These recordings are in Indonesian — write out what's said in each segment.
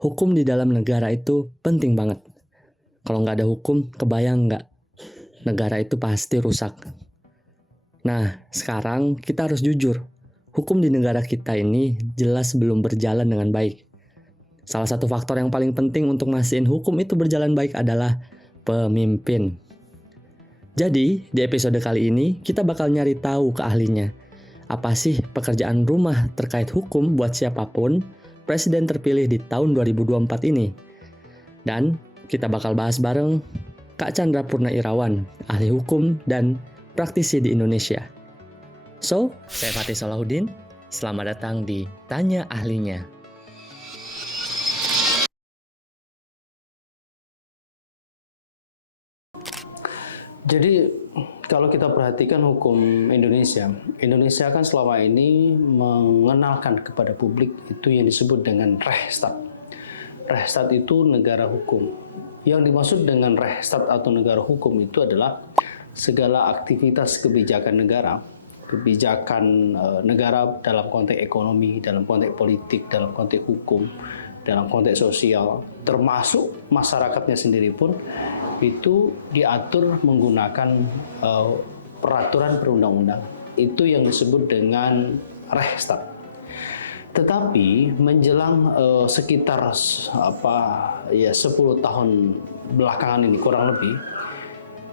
Hukum di dalam negara itu penting banget. Kalau nggak ada hukum, kebayang nggak? Negara itu pasti rusak. Nah, sekarang kita harus jujur. Hukum di negara kita ini jelas belum berjalan dengan baik. Salah satu faktor yang paling penting untuk mastiin hukum itu berjalan baik adalah pemimpin. Jadi, di episode kali ini kita bakal nyari tahu ke ahlinya. Apa sih pekerjaan rumah terkait hukum buat siapapun presiden terpilih di tahun 2024 ini? Dan kita bakal bahas bareng Kak Chandra Purnairawan, ahli hukum dan praktisi di Indonesia. So, saya Fatih Salahuddin. Selamat datang di Tanya Ahlinya. Jadi kalau kita perhatikan hukum Indonesia kan selama ini mengenalkan kepada publik itu yang disebut dengan Rechtsstaat. Rechtsstaat itu negara hukum. Yang dimaksud dengan Rechtsstaat atau negara hukum itu adalah segala aktivitas kebijakan negara dalam konteks ekonomi, dalam konteks politik, dalam konteks hukum, dalam konteks sosial, termasuk masyarakatnya sendiri pun itu diatur menggunakan peraturan perundang-undangan. Itu yang disebut dengan Rechtsstaat. Tetapi menjelang sekitar 10 tahun belakangan ini kurang lebih,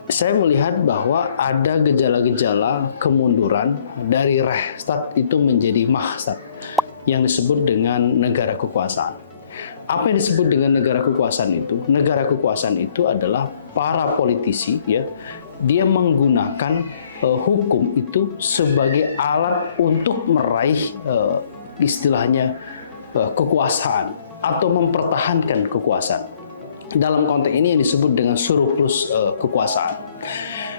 saya melihat bahwa ada gejala-gejala kemunduran dari Rechtsstaat itu menjadi Mahstat yang disebut dengan negara kekuasaan. Apa yang disebut dengan negara kekuasaan itu? Negara kekuasaan itu adalah para politisi, ya, dia menggunakan hukum itu sebagai alat untuk meraih istilahnya kekuasaan atau mempertahankan kekuasaan. Dalam konteks ini yang disebut dengan surplus kekuasaan.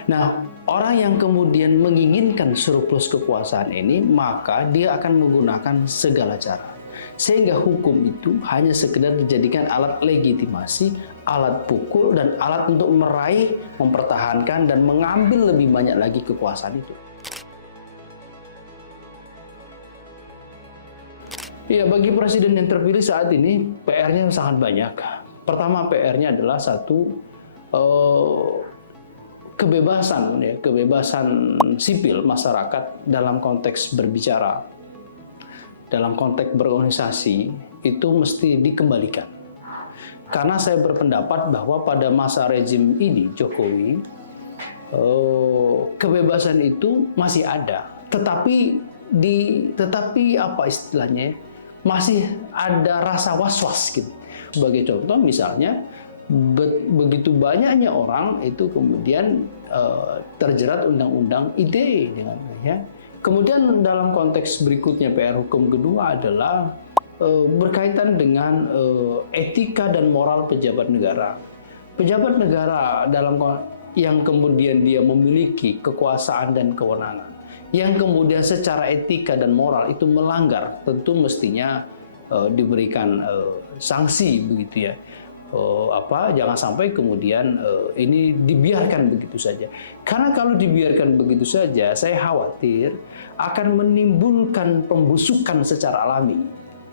Nah, orang yang kemudian menginginkan surplus kekuasaan ini, maka dia akan menggunakan segala cara. Sehingga hukum itu hanya sekedar dijadikan alat legitimasi, alat pukul, dan alat untuk meraih, mempertahankan, dan mengambil lebih banyak lagi kekuasaan itu. Ya, bagi presiden yang terpilih saat ini, PR-nya sangat banyak. Pertama, PR-nya adalah kebebasan sipil masyarakat dalam konteks berbicara, dalam konteks berorganisasi, itu mesti dikembalikan. Karena saya berpendapat bahwa pada masa rezim ini, Jokowi, kebebasan itu masih ada. Tetapi apa istilahnya, masih ada rasa was-was gitu. Sebagai contoh misalnya, begitu banyaknya orang itu kemudian terjerat undang-undang ITE dengan ya. Kemudian dalam konteks berikutnya PR hukum kedua adalah berkaitan dengan etika dan moral pejabat negara. Pejabat negara yang kemudian dia memiliki kekuasaan dan kewenangan, yang kemudian secara etika dan moral itu melanggar, tentu mestinya diberikan sanksi begitu ya. Jangan sampai kemudian ini dibiarkan begitu saja. Karena kalau dibiarkan begitu saja, saya khawatir akan menimbulkan pembusukan secara alami,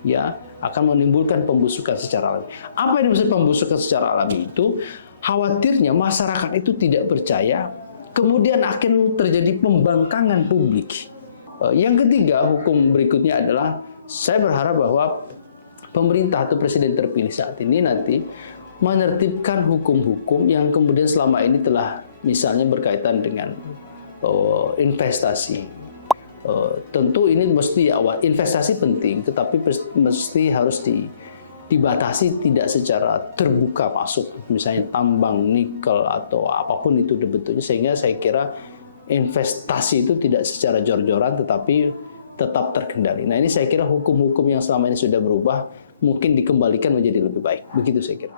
ya, akan menimbulkan pembusukan secara alami. Apa yang dimaksud pembusukan secara alami itu? Khawatirnya masyarakat itu tidak percaya, kemudian akan terjadi pembangkangan publik. Yang ketiga, hukum berikutnya adalah saya berharap bahwa pemerintah atau presiden terpilih saat ini nanti menertibkan hukum-hukum yang kemudian selama ini telah misalnya berkaitan dengan investasi. Tentu ini mesti investasi penting, tetapi mesti harus dibatasi tidak secara terbuka masuk, misalnya tambang nikel atau apapun itu bentuknya, sehingga saya kira investasi itu tidak secara jor-joran tetapi tetap terkendali. Nah, ini saya kira hukum-hukum yang selama ini sudah berubah mungkin dikembalikan menjadi lebih baik. Begitu saya kira.